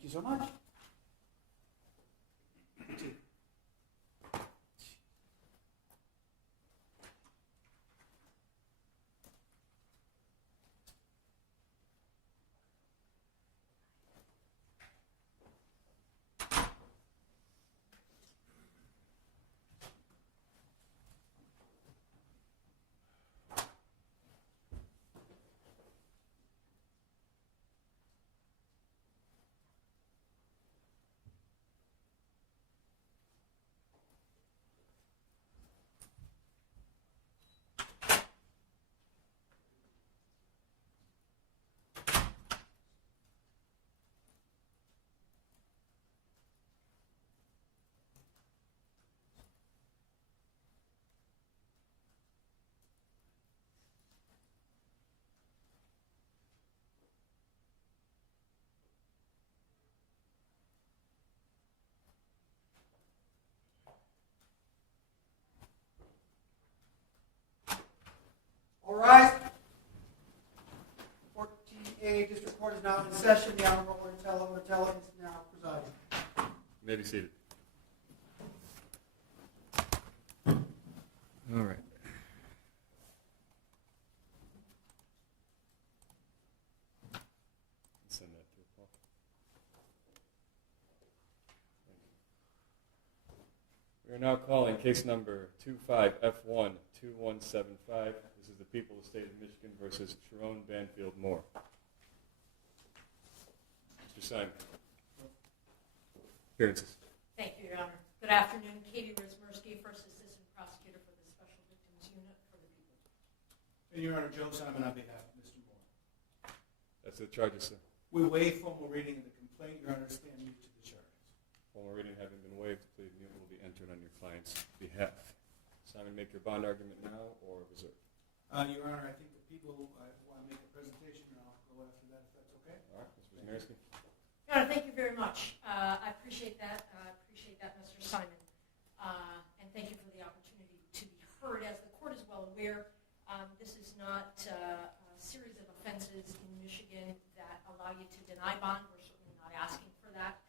Thank you so much. You too. All rise. 14A District Court is now in session. The Honorable Ortella is now presiding. You may be seated. All right. Send that to Paul. We are now calling case number 25F12175. This is the people of the state of Michigan versus Sherrone Moore. Mr. Simon. Appearances. Thank you, Your Honor. Good afternoon. Katie Rizmersky, First Assistant Prosecutor for the Special Victims Unit for the People. And Your Honor, Joe Simon on behalf of Mr. Moore. That's the charges, sir. We waive formal reading of the complaint. Your Honor, stand mute to the charges. Formal reading having been waived, plea of mute will be entered on your client's behalf. Simon, make your bond argument now or reserve? Your Honor, I think the people want to make a presentation, and I'll go after that if that's okay. All right, Mr. Wisniewski. Your Honor, thank you very much. I appreciate that. Mr. Simon. And thank you for the opportunity to be heard. As the court is well aware, this is not a series of offenses in Michigan that allow you to deny bond. We're certainly not asking for that.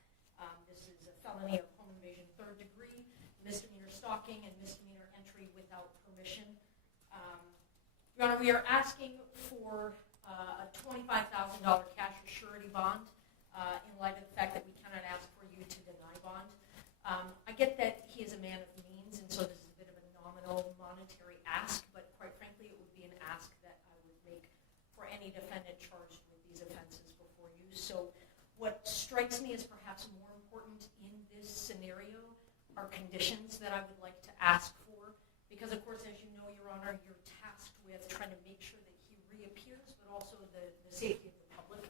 This is a felony of home invasion third degree, misdemeanor stalking, and misdemeanor entry without permission. Your Honor, we are asking for a $25,000 cash or surety bond in light of the fact that we cannot ask for you to deny bond. I get that he is a man of means, and so this is a bit of a nominal monetary ask, but quite frankly, it would be an ask that I would make for any defendant charged with these offenses before you. So what strikes me as perhaps more important in this scenario are conditions that I would like to ask for, because of course, as you know, Your Honor, you're tasked with trying to make sure that he reappears, but also the safety of the public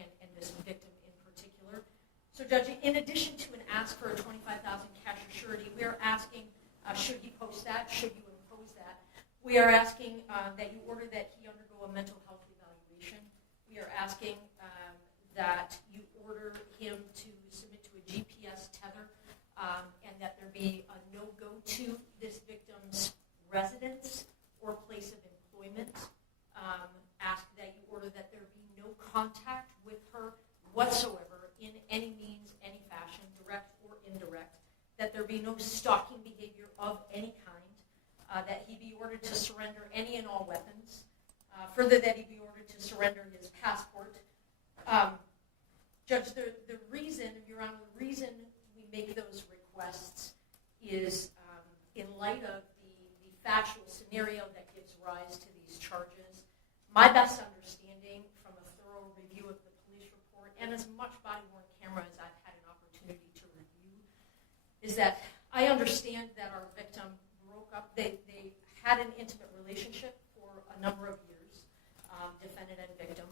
and this victim in particular. So, Judge, in addition to an ask for a $25,000 cash or surety, we are asking, should he post that, should you impose that, we are asking that you order that he undergo a mental health evaluation. We are asking that you order him to submit to a GPS tether and that there be a no-go to this victim's residence or place of employment. Ask that you order that there be no contact with her whatsoever in any means, any fashion, direct or indirect, that there be no stalking behavior of any kind, that he be ordered to surrender any and all weapons, further that he be ordered to surrender his passport. Judge, the reason, Your Honor, the reason we make those requests is in light of the factual scenario that gives rise to these charges. My best understanding from a thorough review of the police report and as much body-worn camera as I've had an opportunity to review is that I understand that our victim broke up. They had an intimate relationship for a number of years, defendant and victim,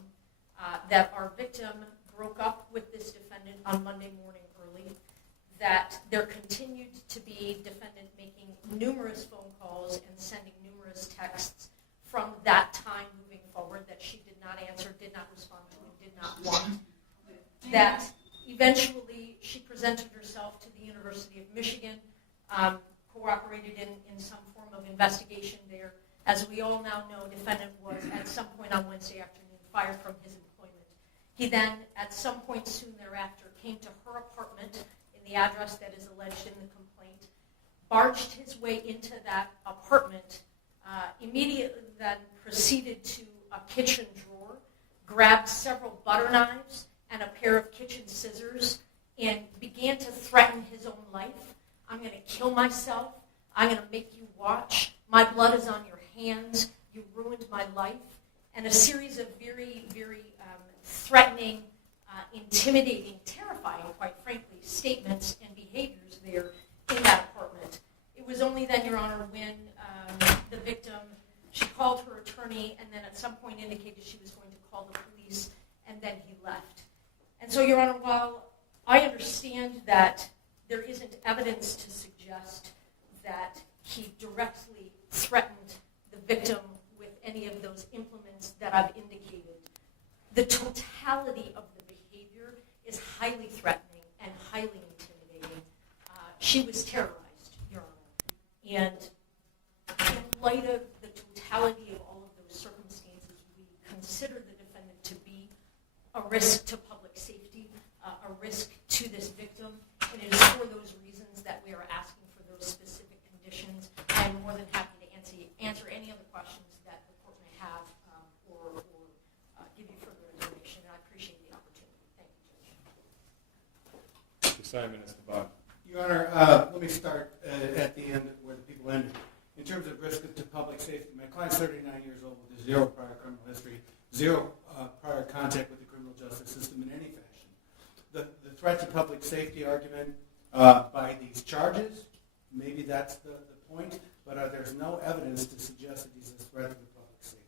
that our victim broke up with this defendant on Monday morning early, that there continued to be defendant making numerous phone calls and sending numerous texts from that time moving forward that she did not answer, did not respond to, and did not want. That eventually she presented herself to the University of Michigan, cooperated in some form of investigation there. As we all now know, defendant was at some point on Wednesday afternoon fired from his employment. He then, at some point soon thereafter, came to her apartment in the address that is alleged in the complaint, barged his way into that apartment, immediately then proceeded to a kitchen drawer, grabbed several butter knives and a pair of kitchen scissors, and began to threaten his own life. I'm going to kill myself. I'm going to make you watch. My blood is on your hands. You ruined my life. And a series of very, very threatening, intimidating, terrifying, quite frankly, statements and behaviors there in that apartment. It was only then, Your Honor, when the victim, she called her attorney and then at some point indicated she was going to call the police, and then he left. And so, Your Honor, while I understand that there isn't evidence to suggest that he directly threatened the victim with any of those implements that I've indicated, the totality of the behavior is highly threatening and highly intimidating. She was terrorized, Your Honor. And in light of the totality of all of those circumstances, we consider the defendant to be a risk to public safety, a risk to this victim. And it is for those reasons that we are asking for those specific conditions. I am more than happy to answer any other questions that the court may have or give you further information. And I appreciate the opportunity. Thank you, Judge. Mr. Simon is the bond. Your Honor, let me start at the end where the people ended. In terms of risk to public safety, my client's 39 years old with zero prior criminal history, zero prior contact with the criminal justice system in any fashion. The threat to public safety argument by these charges, maybe that's the point, but there's no evidence to suggest that he's a threat to the public safety.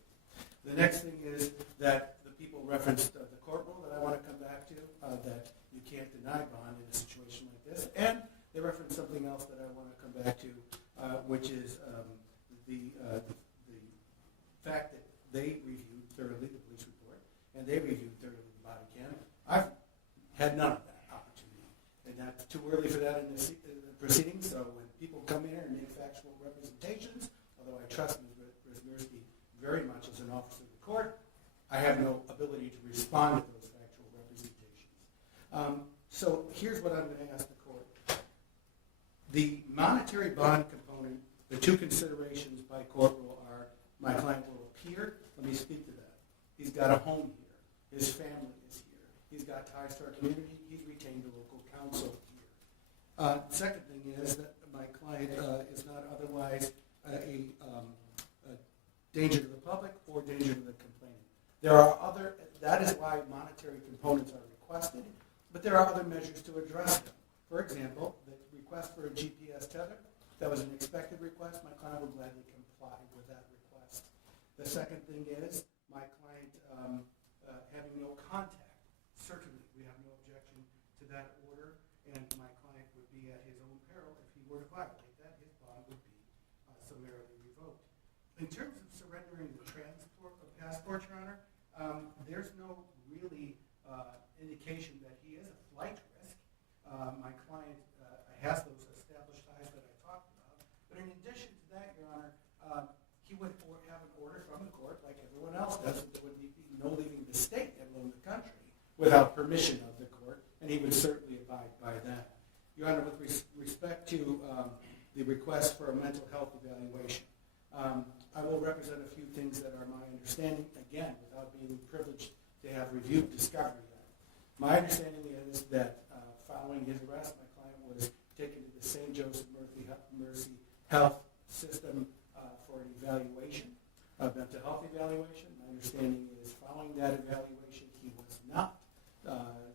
The next thing is that the people referenced the court rule that I want to come back to, that you can't deny bond in a situation like this, and they referenced something else that I want to come back to, which is the fact that they reviewed thoroughly the police report, and they reviewed thoroughly the body cam. I've had none of that opportunity, and that's too early for that in the proceedings, so when people come here and make factual representations, although I trust Ms. Rizmirsky very much as an officer of the court, I have no ability to respond to those factual representations. So here's what I'm going to ask the court. The monetary bond component, the two considerations by court rule are my client will appear. Let me speak to that. He's got a home here. His family is here. He's got ties to our community. He's retained a local counsel here. Second thing is that my client is not otherwise a danger to the public or danger to the complainant. That is why monetary components are requested, but there are other measures to address them. For example, the request for a GPS tether, that was an expected request. My client will gladly comply with that request. The second thing is my client having no contact. Certainly, we have no objection to that order, and my client would be at his own peril if he were to violate that. His bond would be summarily revoked. In terms of surrendering the passport, Your Honor, there's no really indication that he is a flight risk. My client has those established ties that I talked about. But in addition to that, Your Honor, he would have an order from the court, like everyone else does, that there would be no leaving the state, let alone the country, without permission of the court, and he would certainly abide by that. Your Honor, with respect to the request for a mental health evaluation, I will represent a few things that are my understanding, again, without being privileged to have reviewed discovery that. My understanding is that following his arrest, my client was taken to the St. Joseph Mercy Health System for an evaluation, a mental health evaluation. My understanding is following that evaluation, he was not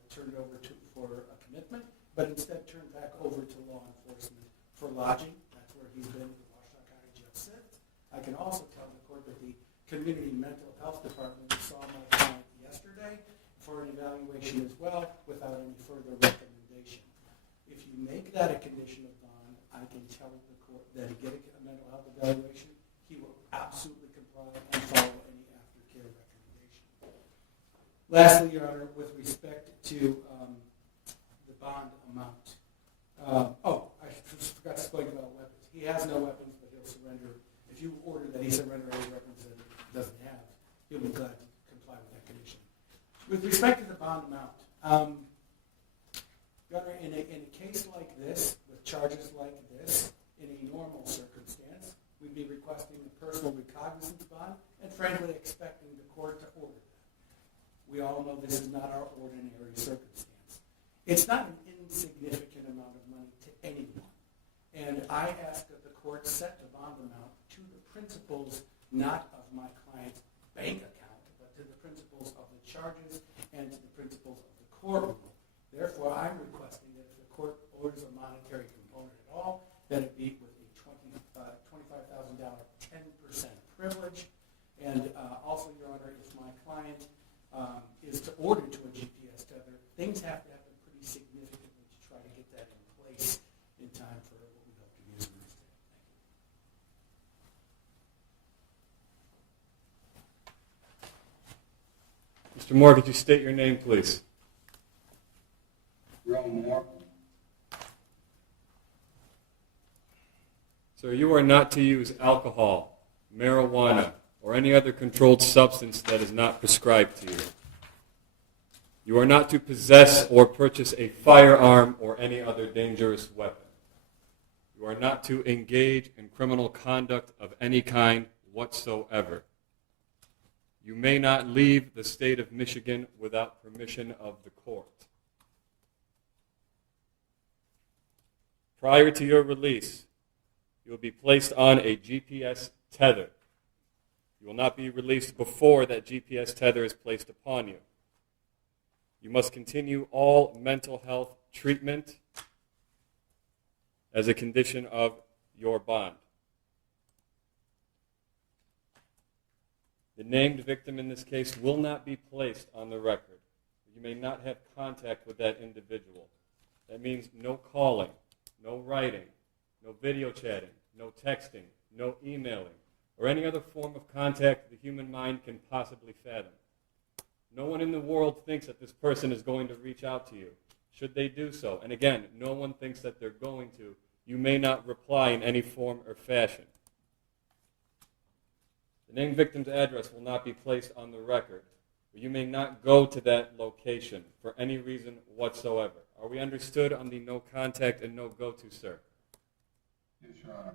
turned over for a commitment, but instead turned back over to law enforcement for lodging. That's where he's been at the Washtenaw County Jail since. I can also tell the court that the Community Mental Health Department saw my client yesterday for an evaluation as well without any further recommendation. If you make that a condition of bond, I can tell the court that he get a mental health evaluation, he will absolutely comply and follow any aftercare recommendation. Lastly, Your Honor, with respect to the bond amount. I forgot to speak about weapons. He has no weapons, but he'll surrender. If you order that he surrender any weapons that he doesn't have, he'll be glad to comply with that condition. With respect to the bond amount, Your Honor, in a case like this, with charges like this, in a normal circumstance, we'd be requesting a personal recognizance bond and frankly expecting the court to order that. We all know this is not our ordinary circumstance. It's not an insignificant amount of money to anyone. And I ask that the court set the bond amount to the principles not of my client's bank account, but to the principles of the charges and to the principles of the courtroom. Therefore, I'm requesting that if the court orders a monetary component at all, that it be with a $25,000 10% privilege. And also, Your Honor, if my client is to order to a GPS tether, things have to happen pretty significantly to try to get that in place in time for what we hope to use in this day. Mr. Moore, could you state your name, please? Sherrone Moore. Sir, you are not to use alcohol, marijuana, or any other controlled substance that is not prescribed to you. You are not to possess or purchase a firearm or any other dangerous weapon. You are not to engage in criminal conduct of any kind whatsoever. You may not leave the state of Michigan without permission of the court. Prior to your release, you will be placed on a GPS tether. You will not be released before that GPS tether is placed upon you. You must continue all mental health treatment as a condition of your bond. The named victim in this case will not be placed on the record. You may not have contact with that individual. That means no calling, no writing, no video chatting, no texting, no emailing, or any other form of contact the human mind can possibly fathom. No one in the world thinks that this person is going to reach out to you. Should they do so, and again, no one thinks that they're going to, you may not reply in any form or fashion. The named victim's address will not be placed on the record, but you may not go to that location for any reason whatsoever. Are we understood on the no contact and no go-to, sir? Yes, Your Honor.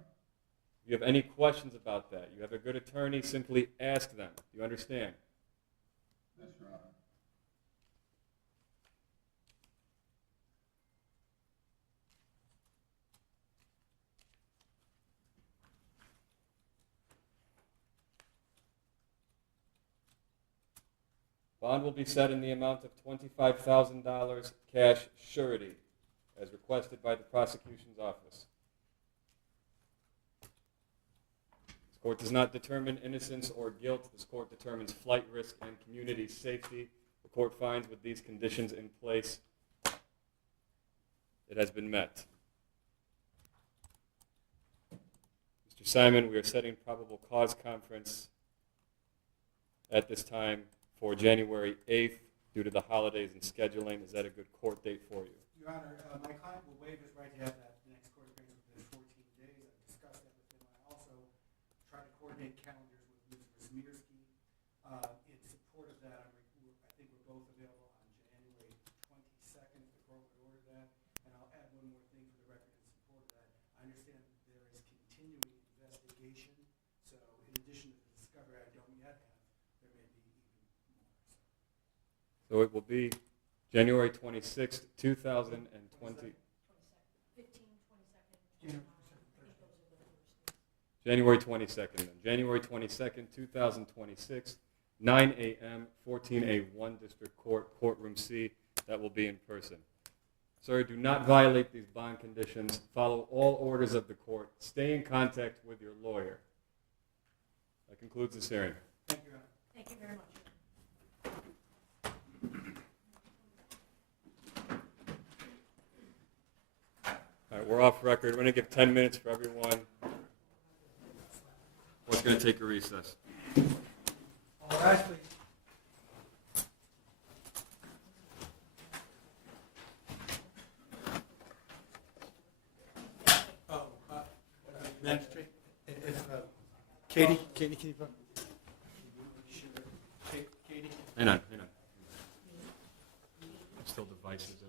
If you have any questions about that, you have a good attorney, simply ask them. You understand? Yes, Your Honor. Bond will be set in the amount of $25,000 cash surety, as requested by the prosecution's office. This court does not determine innocence or guilt. This court determines flight risk and community safety. The court finds with these conditions in place, it has been met. Mr. Simon, we are setting probable cause conference at this time for January 8th due to the holidays and scheduling. Is that a good court date for you? Your Honor, my client will waive his right to have that next court appearance within 14 days. I've discussed that with him. I also tried to coordinate calendars with Ms. Wismierski. In support of that, I think we're both available on January 22nd, if the court would order that. And I'll add one more thing for the record in support of that. I understand there is continuing investigation, so in addition to the discovery I don't yet have, there may be even more. So it will be January 26th, 2020. January 22nd, then. January 22nd, 2026, 9 a.m., 14A1 District Court, Courtroom C. That will be in person. Sir, do not violate these bond conditions. Follow all orders of the court. Stay in contact with your lawyer. That concludes this hearing. Thank you, Your Honor. Thank you very much. All right, we're off record. We're going to give 10 minutes for everyone. We're going to take a recess. All rise, please. Magistrate, if Katie, can you vote? Katie? Hang on. devices.